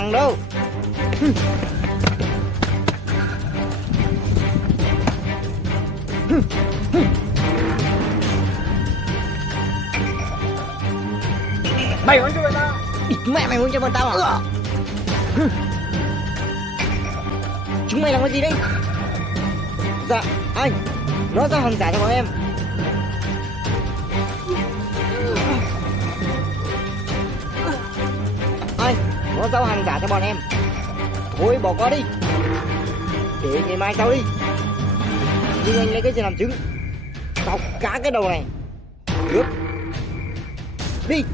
thằng đâu. Mày muốn cho người ta. Mẹ mày muốn cho bọn tao à? Chúng mày làm cái gì đấy? Dạ anh, nó giao hàng giả cho bọn em. Anh, nó giao hàng giả cho bọn em. Thôi bỏ qua đi, để ngày mai tao đi. Nhưng anh lấy cái gì làm chứng? Tao cá cái đầu này. Cướp đi.